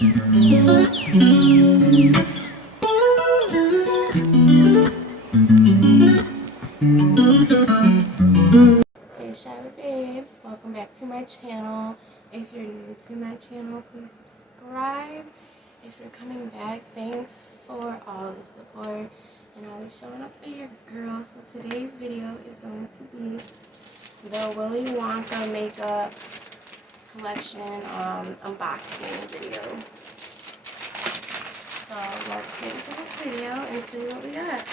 Hey Shabby Babes, welcome back to my channel. If you're new to my channel, please subscribe. If you're coming back, thanks for all the support and always showing up for your girl. So today's video is going to be the Willy Wonka Makeup Collection unboxing video. So let's get into this video and see what we got.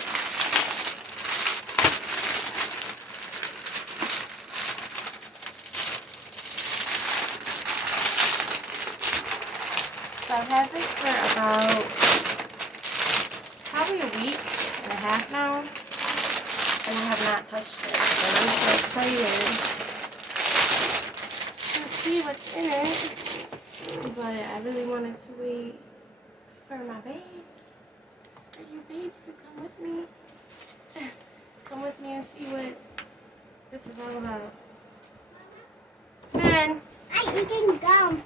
So I've had this for about probably a week and a half now, and I have not touched it. And I'm so excited to see what's in it. But I really wanted to wait for my babes, for you babes to come with me, and see what this is all about. Ben. I'm eating gum.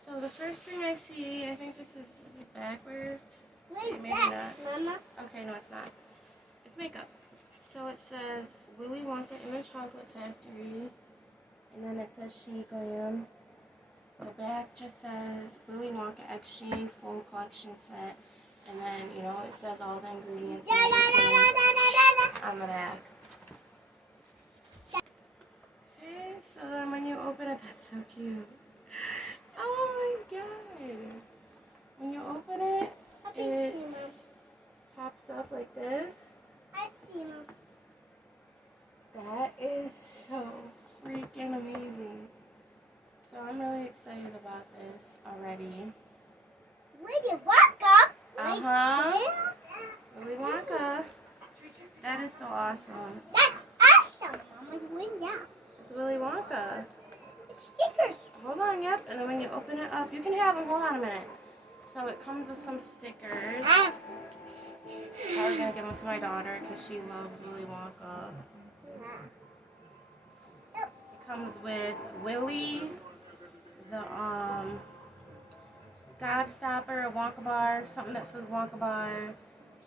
So the first thing I see, I think this is backwards. What is maybe that, not. Mama? Okay, no, it's not. It's makeup. So it says Willy Wonka in the Chocolate Factory, and then it says Sheglam. The back just says Willy Wonka Exchange Full Collection Set, and then it says all the ingredients on the back. Okay, so then when you open it, that's so cute. Oh my god! When you open it, it pops up like this. I see him. That is so freaking amazing. So I'm really excited about this already. Willy Wonka? Willy Wonka. That is so awesome. That's awesome, Mama. Yeah. It's Willy Wonka. It's stickers. Hold on, yep. And then when you open it up, you can have them. Hold on a minute. So it comes with some stickers. Probably gonna give them to my daughter because she loves Willy Wonka. It comes with Willy, the Gobstopper, a Wonka bar, something that says Wonka bar,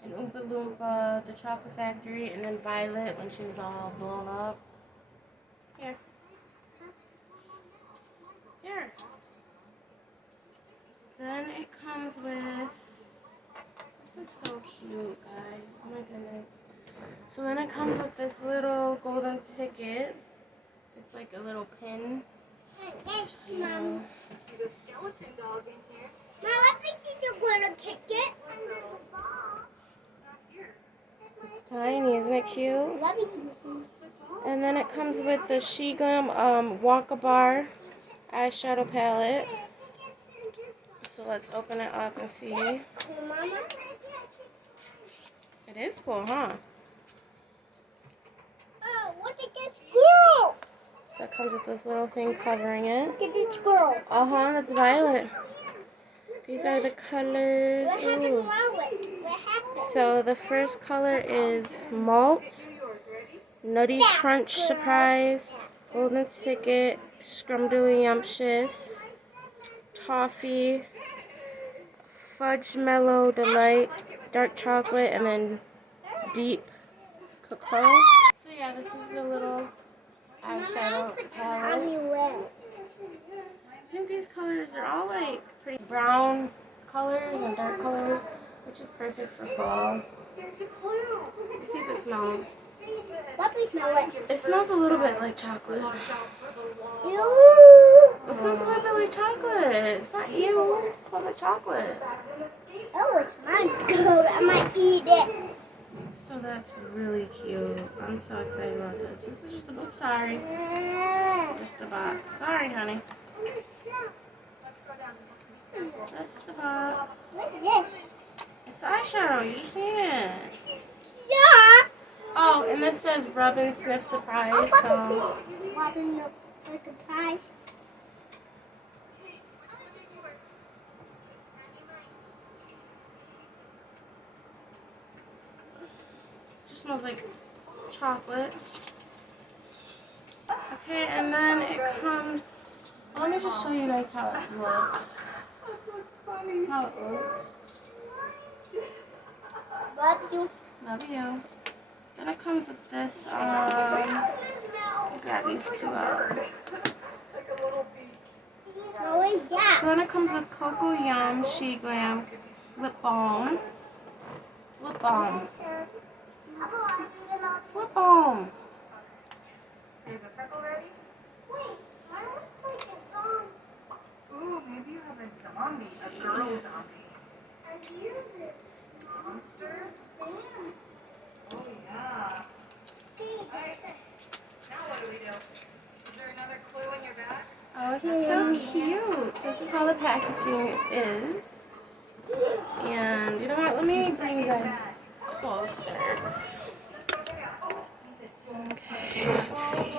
and Oompa Loompa, the Chocolate Factory, and then Violet when she's all blown up. Here. Here. Then it comes with, this is so cute, guys. Oh my goodness. So then it comes with this little golden ticket. It's like a little pin. Yes, Mom. There's a skeleton dog in here. Mom, let me see the golden ticket. It's not here. It's tiny, isn't it cute? Let me give you some. And then it comes with the Sheglam Wonka Bar eyeshadow palette. So let's open it up and see. Mama? It is cool, huh? Oh, look at this girl. So it comes with this little thing covering it. Look at this girl. That's Violet. These are the colors. What happened to Ooh. Violet? What happened? So the first color is Malt, Nutty Crunch Surprise, Golden Ticket, Scrumdiddlyumptious, Toffee, Fudge Mellow Delight, Dark Chocolate, and then Deep Cocoa. So yeah, this is the little eyeshadow palette. I think these colors are all like pretty brown colors and dark colors, which is perfect for fall. There's a clue. Let's see if it smells. Let me smell it. It smells a little bit like chocolate. Watch out for the wall. Ew. It smells a little bit like chocolate. It's not you. It smells like chocolate. That's a mistake. Oh, it's mine. Good. I might eat it. So that's really cute. I'm so excited about this. This is just a box. Sorry. Just a box. Sorry, honey. Let's go down. Just the box. What is this? It's eyeshadow. You just seen it. Yeah. Oh, and this says Rub and Sniff Surprise. Oh, So Robin looks like a prize. just smells like chocolate. Okay, and then it comes Let me just show you guys how it looks. That's how it looks. Love you. Love you. Then it comes with this, let me grab these two out. Oh, yeah. So then it comes with Cocoa Yum Sheglam Lip Balm. It's lip balm. It's lip balm. Is a freckle ready? Wait, mine looks like a zombie. Ooh, maybe you have a zombie, a girl zombie. And here's this Monster? thing. Oh, yeah. Alright, now what do we do? Is there another clue in your bag? Oh, this is so cute. This is how the packaging is. And you know what? Let me bring you guys closer. Okay, let's see.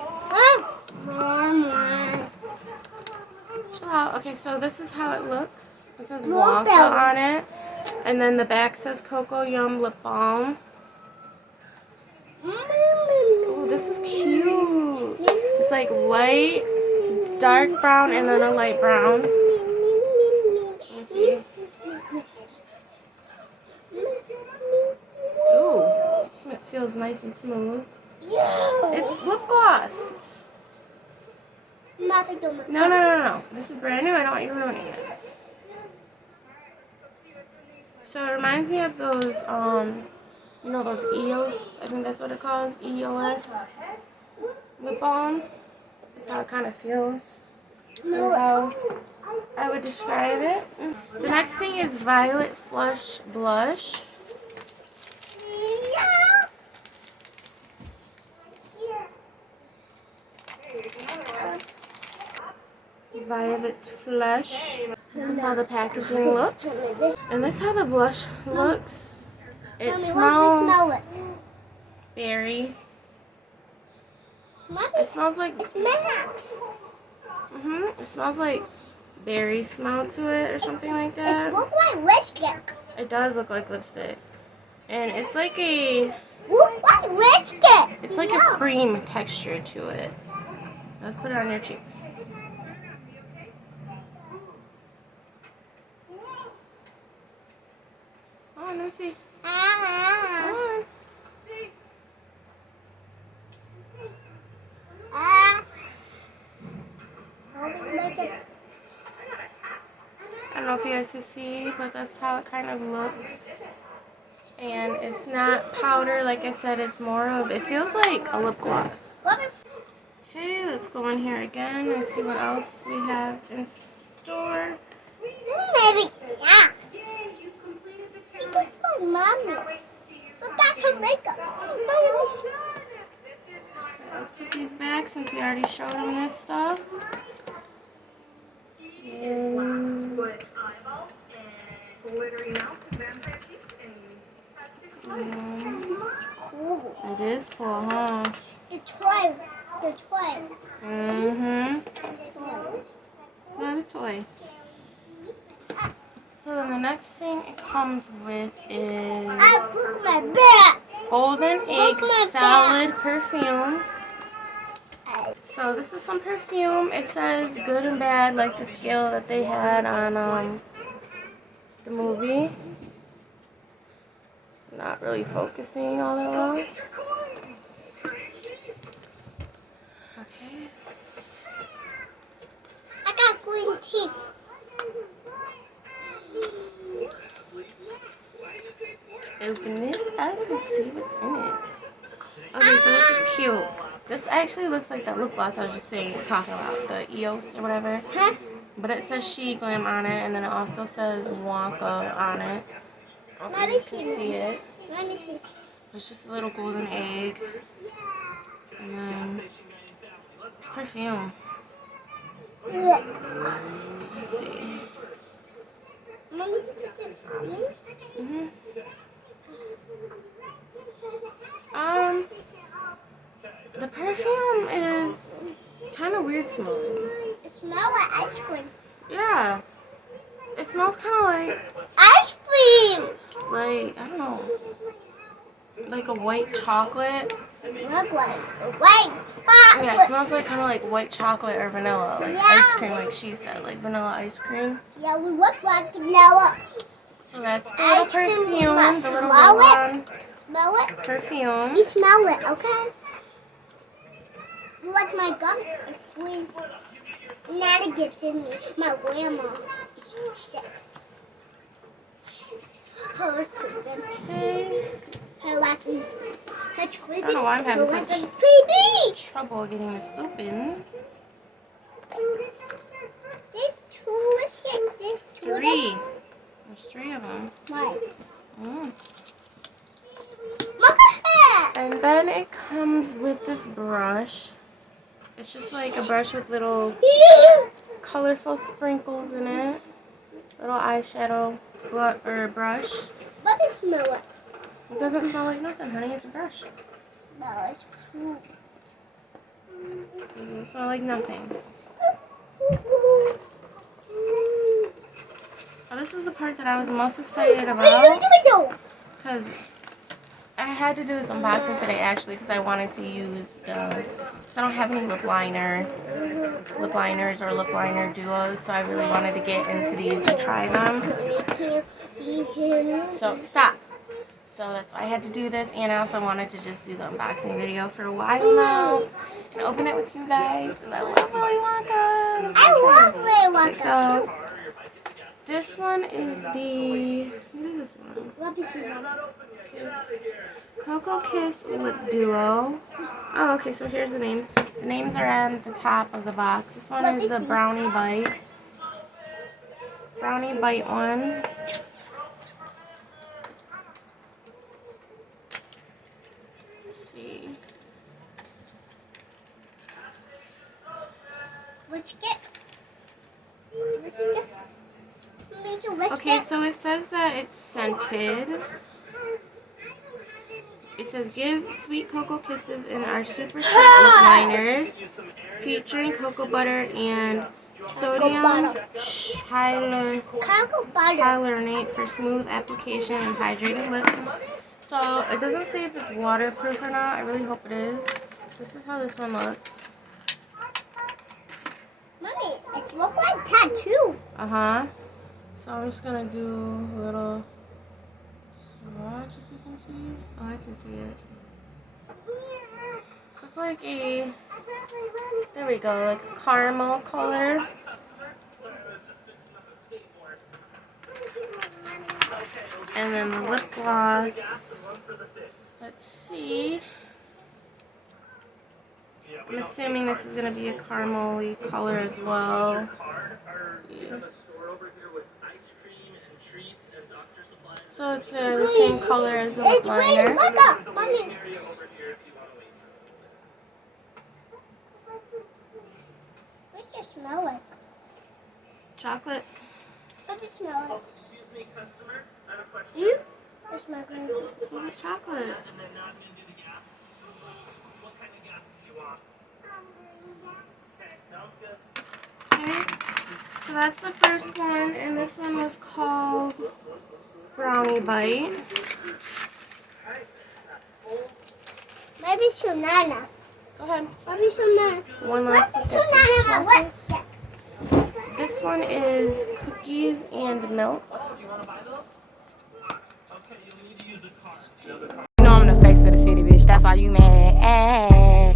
Chill out. Okay, so this is how it looks. It says Wonka on it. And then the back says Cocoa Yum Lip Balm. Oh, this is cute. It's like light, dark brown, and then a light brown. Let's see. Ooh, it feels nice and smooth. It's lip gloss. No. This is brand new. I don't want you ruining it. So it reminds me of those, you know, those EOS. I think that's what it calls, EOS lip balms. That's how it kind of feels. And how I would describe it. The next thing is Violet Flush Blush. Violet Flush. This is how the packaging looks. And this is how the blush looks. It smells berry. It smells like It's mad. it smells like berry smell to it or something like that. It looks like lipstick. It does look like lipstick. And it's like a Lipstick. cream texture to it. Let's put it on your cheeks. Oh, let me see. Come on. I don't know if you guys can see, but that's how it kind of looks. And it's not powder, like I said, it's more of, it feels like a lip gloss. Okay, let's go in here again and see what else we have in store. Maybe, yeah. Yay, you've completed the This challenge. is my mommy. Can't wait to see you. Look at her makeup. This is my Let's put these back since we already showed them this stuff. wood eyeballs and glittery mouth and vampire teeth and has 6 legs. Cool. It is cool, huh? The toy. The toy. It's not a toy. So then the next thing it comes with is I broke my back. Golden Egg Salad Perfume. So this is some perfume. It says good and bad, like the scale that they had on the movie. Not really focusing all that well. Okay. I got green teeth. Open this up and see what's in it. Okay, so this is cute. This actually looks like that lip gloss I was just talking about, the EOS or whatever. Huh? But it says Sheglam on it, and then it also says Wonka on it. I don't know if you can see it. Let me see. It's just a little golden egg. And then it's perfume. Let's see. Mommy, put it on. The perfume is kind of weird smelling. It smells like ice cream. Yeah. It smells kind of Ice cream! like, I don't know, like a white chocolate. Look like white Yeah, it chocolate. smells like kind of like white chocolate or vanilla, like Yeah. ice cream, like she said, like vanilla ice cream. Yeah, we look like vanilla. So that's the little Ice cream, perfume, the little smell roll-on Smell it? perfume. You smell it, okay? You like my gum? It's green. Nana gives it me. My grandma. Her freedom. Okay. Her lessons. Her I don't know why I'm having such PB. trouble getting this open. There's two biscuits. There's two of them. 3. There's 3 of them. Right. Mm. Look at that. And then it comes with this brush. It's just like a brush with little colorful sprinkles in it. Little eyeshadow brush. Let me smell it. It doesn't smell like nothing, honey. It's a brush. Smell it. It doesn't smell like nothing. Oh, this is the part that I was most excited about. Because I had to do this unboxing today, actually, because I wanted to use because I don't have any lip liners or lip liner duos, so I really wanted to get into these and try them. So, stop. So that's why I had to do this, and I also wanted to just do the unboxing video for a while now and open it with you guys, because I love Willy Wonka. I love Willy Wonka. So, this one is the, what is this one? Let me see one. Cocoa Kiss Lip Duo. Oh, okay, so here's the names. The names are on the top of the box. This one is the Brownie Bite. Brownie Bite one. Let's see. Okay, so it says that it's scented. It says, give sweet cocoa kisses in our super sweet lip liners, featuring cocoa butter and sodium hyaluronate for smooth application and hydrated lips. So it doesn't say if it's waterproof or not. I really hope it is. This is how this one looks. Mommy, it looks like tattoo. Uh-huh. So I'm just gonna do a little swatch, if you can see. Oh, I can see it. So it's like a, there we go, like a caramel color. And then the lip gloss. Let's see. I'm assuming this is going to be a caramel-y color as well. So it's the same color as the lip liner. What's it smell like? Chocolate. What's it smell like? Excuse me, customer. I have a question. It smells like Chocolate. And then now I'm going to do the gas. What kind of gas do you want? Okay, sounds good. Okay. So that's the first one, and this one was called Brownie Bite. Alright, that's full. maybe Shunana. Go ahead. Maybe Shunana. One last look at Shunana, the what? swatches. This one is cookies and milk. Oh, do you want to buy those? Okay, you'll need to use a card. You know I'm the face of the city, bitch. That's why you mad.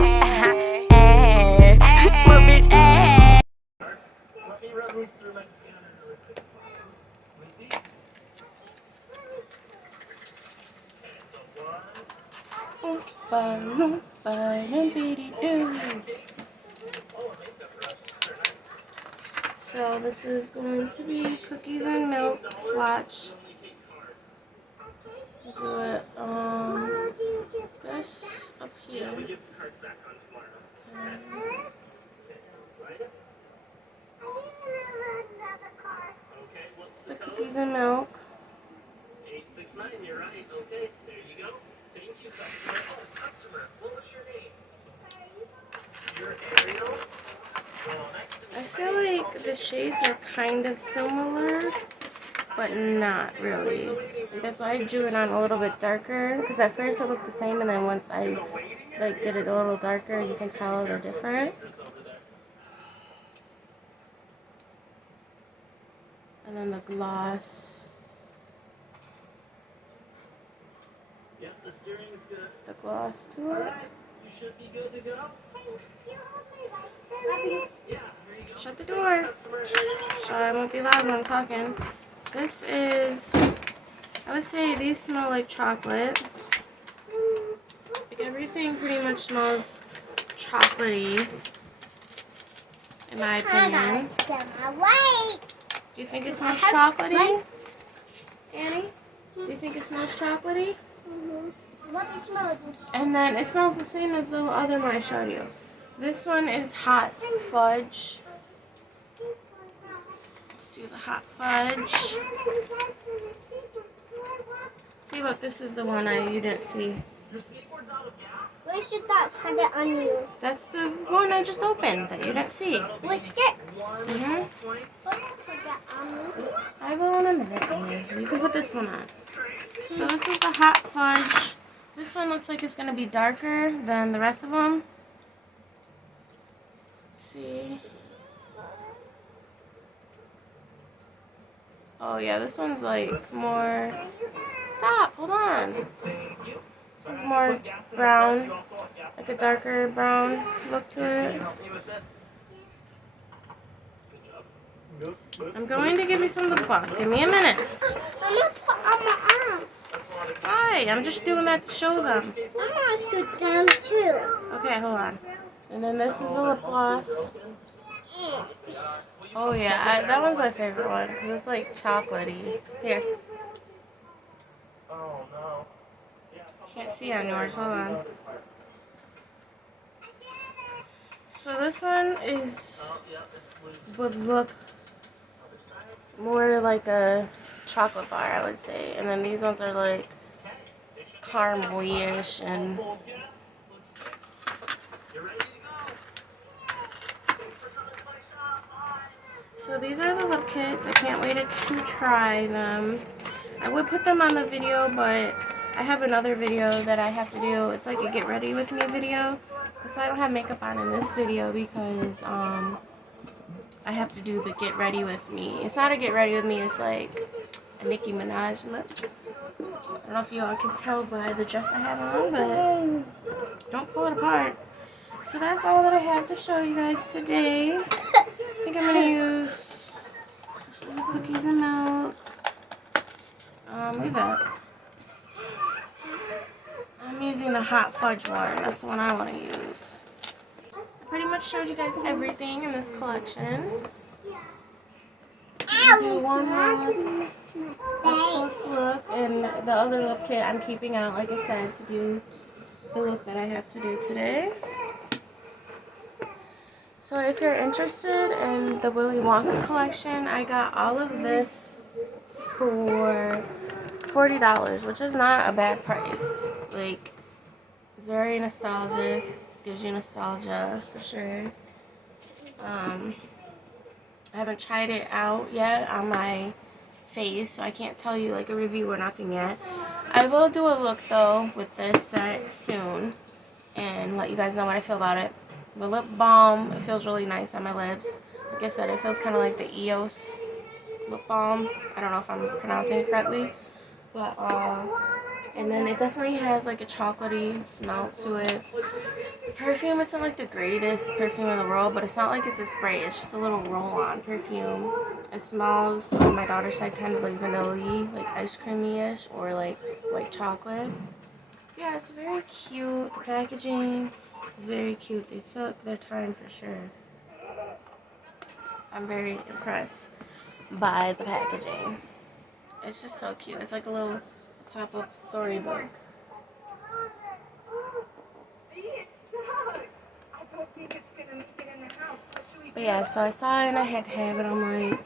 Little bitch. Let me run these through my scanner really quick. Let me see. Okay, so one. So this is going to be cookies and milk swatch. Do it this up here. We give the cards back on tomorrow. Okay. Slide it. Okay, what's The cookies and milk. 869, you're right. Okay, there you go. Thank you, customer. Oh, customer, what was your name? You're Ariel? Well, nice to meet you. I feel like the shades are kind of similar, but not really. Like, that's why I drew it on a little bit darker, because at first it looked the same, and then once I like did it a little darker. You can tell they're different. And then the gloss. Yeah, the steering's good. Just the gloss to it. Alright, you should be good to go. Yeah, here you go. Shut the door. So I won't be loud when I'm talking. This is, I would say these smell like chocolate. Like everything pretty much smells chocolatey, in my opinion. Do you think it smells chocolatey, Annie? Do you think it smells chocolatey? What it smells? And then it smells the same as the other one I showed you. This one is hot fudge. Let's do the hot fudge. See, look, this is the one you didn't see. Your skateboard's out of gas? Where should that set it on you? That's the one I just opened that you didn't see. Which it? Mhm. Put that on me. I will in a minute, Annie. You can put this one on. So this is the hot fudge. This one looks like it's going to be darker than the rest of them. See? Oh yeah, this one's like more... Stop, hold on. Thank you. This one's more brown, like a darker brown look to it. Help me with it. Good job. I'm going to give you some lip gloss. Give me a minute. I'm gonna put on my arm. Why? I'm just doing that to show them. I'm gonna shoot them too. Okay, hold on. And then this is a lip gloss. Oh yeah, that one's my favorite one because it's like chocolatey. Here, Oh no. can't see on yours. Hold on. So this one is Oh, yeah, it's loose. would look Other side. more like a chocolate bar, I would say. And then these ones are like Okay. They should be caramel-ish and full of gas. Looks fixed. You're ready to go. Thanks for coming to my shop. Bye. so these are the lip kits. I can't wait to try them. I would put them on the video, but I have another video that I have to do. It's like a get ready with me video. So I don't have makeup on in this video because I have to do the get ready with me. It's not a get ready with me, it's like a Nicki Minaj lip. I don't know if y'all can tell by the dress I have on, but don't pull it apart. So that's all that I have to show you guys today. I think I'm going to use just little cookies and milk. Look at that. I'm using the hot fudge one. That's the one I want to use. I pretty much showed you guys everything in this collection. Do one last look, and the other lip kit I'm keeping out, like I said, to do the look that I have to do today. So if you're interested in the Willy Wonka collection, I got all of this for $40, which is not a bad price. Like, it's very nostalgic, gives you nostalgia for sure. I haven't tried it out yet on my face, so I can't tell you like a review or nothing yet. I will do a look though with this set soon and let you guys know what I feel about it. The lip balm, it feels really nice on my lips. Like I said, it feels kind of like the EOS lip balm. I don't know if I'm pronouncing it correctly. But, and then it definitely has like a chocolatey smell to it. Perfume isn't like the greatest perfume in the world, but it's not like it's a spray. It's just a little roll-on perfume. It smells, on my daughter's side, kind of like vanilla-y, like ice creamy-ish, or like white chocolate. Yeah, it's very cute. The packaging is very cute. They took their time for sure. I'm very impressed by the packaging. It's just so cute. It's like a little pop-up storybook. See, it's stuck. I don't think it's gonna make it in the house. What should we do? But yeah, so I saw it and I had to have it. I'm like,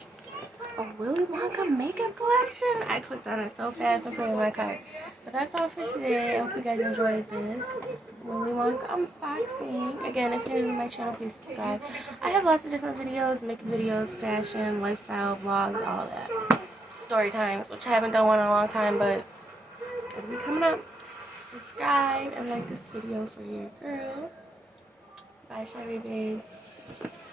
a Willy Wonka Makeup Collection? I clicked on it so fast and put it in my cart. But that's all for today. I hope you guys enjoyed this Willy Wonka unboxing. Again, if you're new to my channel, please subscribe. I have lots of different videos, makeup videos, fashion, lifestyle, vlogs, all that. Story times, which I haven't done one in a long time, but it'll be coming up subscribe and like this video for your girl. Bye, Shy Babes.